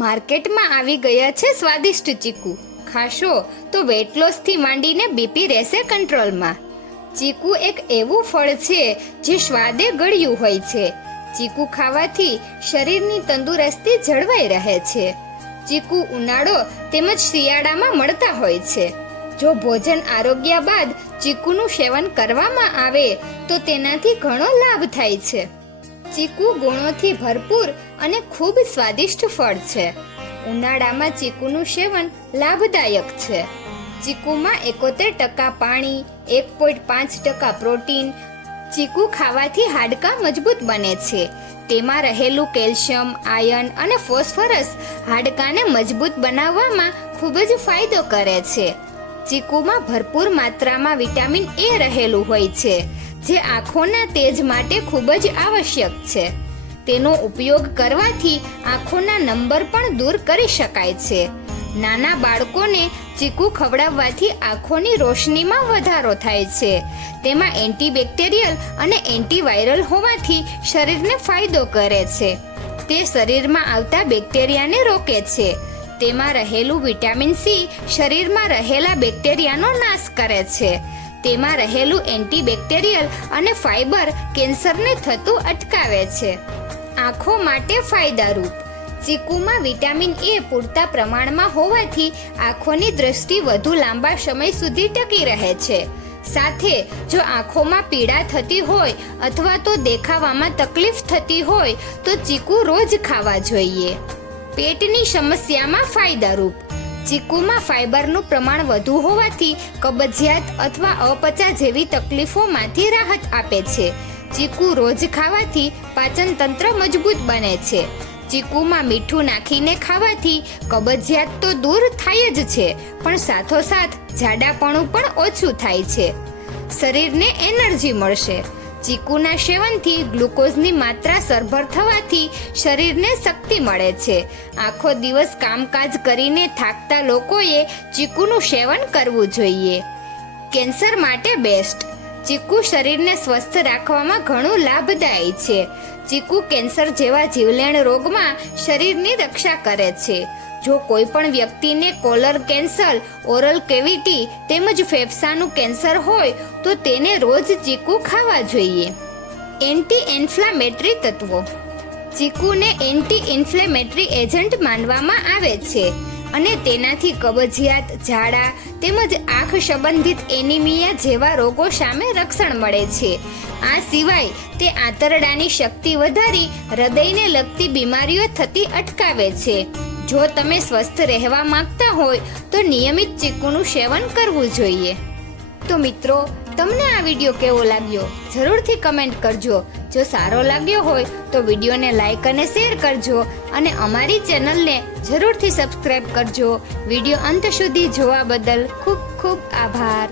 માર્કેટમાં આવી ગયા છે સ્વાદિષ્ટ ચીકુ. ખાશો તો વેટ લોસથી માંડીને બીપી રહેશે કંટ્રોલમાં. ચીકુ એક એવું ફળ છે જે સ્વાદે ગળ્યું હોય છે. ચીકુ ખાવાથી શરીરની તંદુરસ્તી જળવાઈ રહે છે. ચીકુ ઉનાળો તેમજ શિયાળામાં મળતા હોય છે. જો ભોજન આરોગ્ય બાદ ચીકુનું સેવન કરવામાં આવે તો તેનાથી ઘણો લાભ થાય છે. ચીકુ ગુણોથી ભરપૂર અને ખૂબ સ્વાદિષ્ટ ફળ છે. ઉનાળામાં ચીકુનું સેવન લાભદાયક છે. ચીકુમાં 71% પાણી, 1.5% પ્રોટીન. ચીકુ ખાવાથી હાડકાં મજબૂત બને છે. તેમાં રહેલું કેલ્શિયમ, આયર્ન અને ફોસ્ફરસ હાડકાંને મજબૂત બનાવવામાં ખૂબ જ ફાયદો કરે છે. ચીકુમાં ભરપૂર માત્રામાં વિટામિન એ રહેલું હોય છે, જે આંખોના તેજ માટે ખૂબ જ આવશ્યક છે. તેનો ઉપયોગ કરવાથી આંખોના નંબર પણ દૂર કરી શકાય છે. નાના બાળકોને ચીકુ ખવડાવવાથી આંખોની રોશનીમાં વધારો થાય છે. તેમાં એન્ટીબેક્ટેરિયલ અને એન્ટીવાયરલ હોવાથી શરીરને ફાયદો કરે છે. તે શરીરમાં આવતા બેક્ટેરિયાને રોકે છે. તેમાં રહેલું વિટામિન સી શરીરમાં રહેલા બેક્ટેરિયાનો નાશ કરે છે. તેમાં રહેલું એન્ટીબેક્ટેરિયલ અને ફાઇબર કેન્સરને થતું અટકાવે છે. આંખો માટે ફાયદારૂપ. ચીકુમાં વિટામિન એ પૂરતા પ્રમાણમાં હોવાથી આંખોની દૃષ્ટિ વધુ લાંબા સમય સુધી ટકી રહે છે. સાથે જો આંખોમાં પીડા થતી હોય અથવા તો દેખાવામાં તકલીફ થતી હોય તો ચીકુ રોજ ખાવા જોઈએ. પેટની સમસ્યામાં ફાયદારૂપ. ચીકુમાં ફાઇબરનું પ્રમાણ વધુ હોવાથી કબજિયાત અથવા અપચા જેવી તકલીફોમાંથી રાહત આપે છે. ચીકુ રોજ ખાવાથી પાચન તંત્ર મજબૂત બને છે. ચીકુમાં મીઠું નાખીને ખાવાથી કબજિયાત તો દૂર થાય જ છે, પણ સાથોસાથ જાડાપણું પણ ઓછું થાય છે. શરીરને એનર્જી મળશે. ચીકુના સેવનથી ગ્લુકોઝની માત્રા સરભર થવાથી શરીરને શક્તિ મળે છે. આખો દિવસ કામકાજ કરીને થાકતા લોકોએ ચીકુનું સેવન કરવું જોઈએ. કેન્સર માટે બેસ્ટ. ચીકુ શરીરને સ્વસ્થ રાખવામાં ઘણું લાભદાયી છે. ચીકુ કેન્સર જેવા જીવલેણ રોગમાં શરીરની રક્ષા કરે છે. જો કોઈ પણ વ્યક્તિને કોલર કેન્સર, ઓરલ કેવિટી તેમજ ફેફસાનું કેન્સર હોય તો તેને રોજ ચીકુ ખાવા જોઈએ. એન્ટી ઇન્ફ્લામેટરી તત્વો. ચીકુને એન્ટી ઇન્ફ્લેમેટરી એજન્ટ માનવામાં આવે છે અને તેનાથી કબજિયાત, ઝાડા તેમજ આંખ સંબંધિત એનિમિયા જેવા રોગો સામે રક્ષણ મળે છે. આ સિવાય તે આંતરડાની શક્તિ વધારી હૃદયને લગતી બીમારીઓ થતી અટકાવે છે. જો તમે સ્વસ્થ રહેવા માંગતા હોય તો નિયમિત ચીકુનું સેવન કરવું જોઈએ. તો મિત્રો, તમને આ વિડીયો કેવો લાગ્યો જરૂરથી કમેન્ટ કરજો. જો સારો લાગ્યો હોય તો વિડીયોને લાઈક અને શેર કરજો અને અમારી ચેનલને જરૂરથી સબસ્ક્રાઈબ કરજો. વિડીયો અંત સુધી જોવા બદલ ખૂબ ખૂબ આભાર.